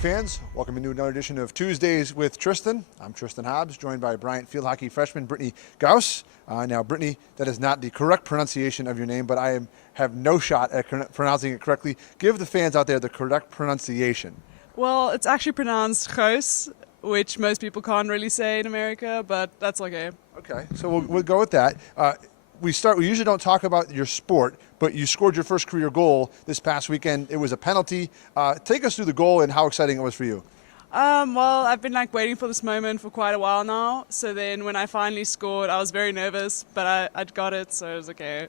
fans, welcome into another edition of Tuesdays with Tristan. I'm Tristan Hobbes, joined by Bryant field hockey freshman Brittany Gouws. Now, Brittany, that is not the correct pronunciation of your name, but I have no shot at pronouncing it correctly. Give the fans out there the correct pronunciation. Well, it's actually pronounced Gouws, which most people can't really say in America, but that's okay. Okay, so we'll go with that. We usually don't talk about your sport, but you scored your first career goal this past weekend. It was a penalty. Take us through the goal and how exciting it was for you. Well, I've been waiting for this moment for quite a while now. So then when I finally scored, I was very nervous, but I got it, so it was okay.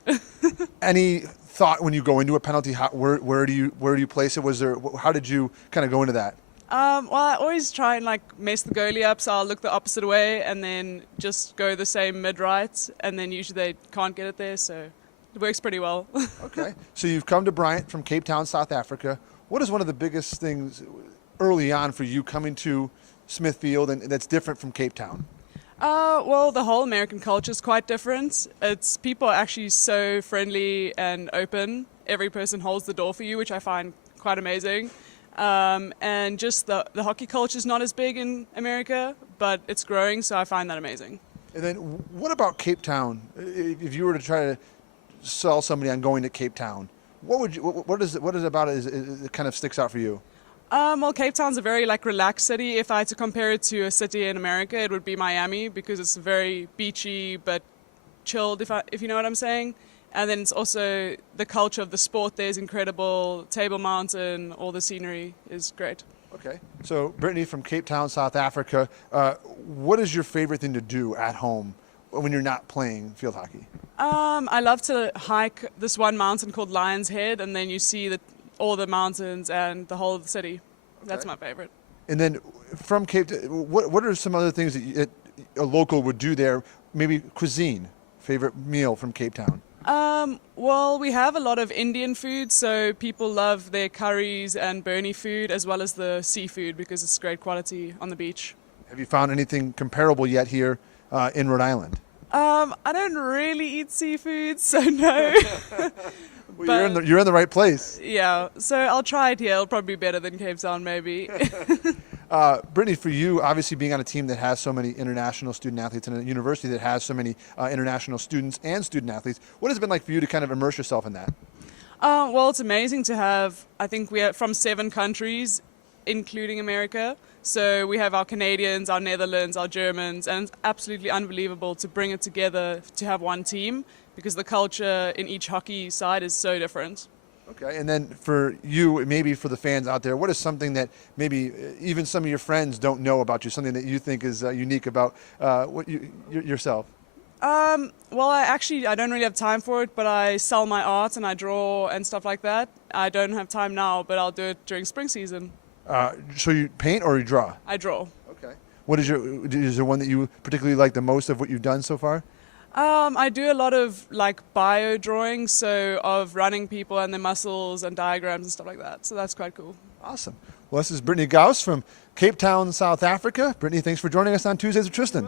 Any thought when you go into a penalty? Where do you place it? How did you kind of go into that? Well, I always try and mess the goalie up, so I'll look the opposite way and then just go the same mid-right, and then usually they can't get it there, so it works pretty well. Okay, so you've come to Bryant from Cape Town, South Africa. What is one of the biggest things early on for you coming to Smithfield and that's different from Cape Town? Well, the whole American culture is quite different. People are actually so friendly and open. Every person holds the door for you, which I find quite amazing. And just the hockey culture is not as big in America, but it's growing, so I find that amazing. And then what about Cape Town? If you were to try to sell somebody on going to Cape Town, what is it about it that kind of sticks out for you? Well, Cape Town's a very relaxed city. If I had to compare it to a city in America, it would be Miami, because it's very beachy but chilled, if you know what I'm saying. And then it's also the culture of the sport there is incredible. Table Mountain, all the scenery is great. Okay. So, Brittany from Cape Town, South Africa, what is your favorite thing to do at home when you're not playing field hockey? I love to hike this one mountain called Lion's Head, and then you see all the mountains and the whole of the city. Okay. That's my favorite. And then from Cape Town, what are some other things that a local would do there? Maybe cuisine, favorite meal from Cape Town? Well, we have a lot of Indian food, so people love their curries and Burnie food as well as the seafood because it's great quality on the beach. Have you found anything comparable yet here in Rhode Island? I don't really eat seafood, so no. Well, you're in the right place. Yeah, so I'll try it here. It'll probably be better than Cape Town, maybe. Brittany, for you, obviously being on a team that has so many international student athletes and a university that has so many international students and student athletes, what has it been like for you to kind of immerse yourself in that? Well, it's amazing to have, I think we are from 7 countries, including America. So we have our Canadians, our Netherlands, our Germans, and it's absolutely unbelievable to bring it together to have one team because the culture in each hockey side is so different. Okay, and then for you, maybe for the fans out there, what is something that maybe even some of your friends don't know about you, something that you think is unique about yourself? Well, I don't really have time for it, but I sell my art and I draw and stuff like that. I don't have time now, but I'll do it during spring season. So you paint or you draw? I draw. Okay. Is there one that you particularly like the most of what you've done so far? I do a lot of bio drawings, so of running people and their muscles and diagrams and stuff like that. So that's quite cool. Awesome. Well, this is Brittany Gouws from Cape Town, South Africa. Brittany, thanks for joining us on Tuesdays with Tristan.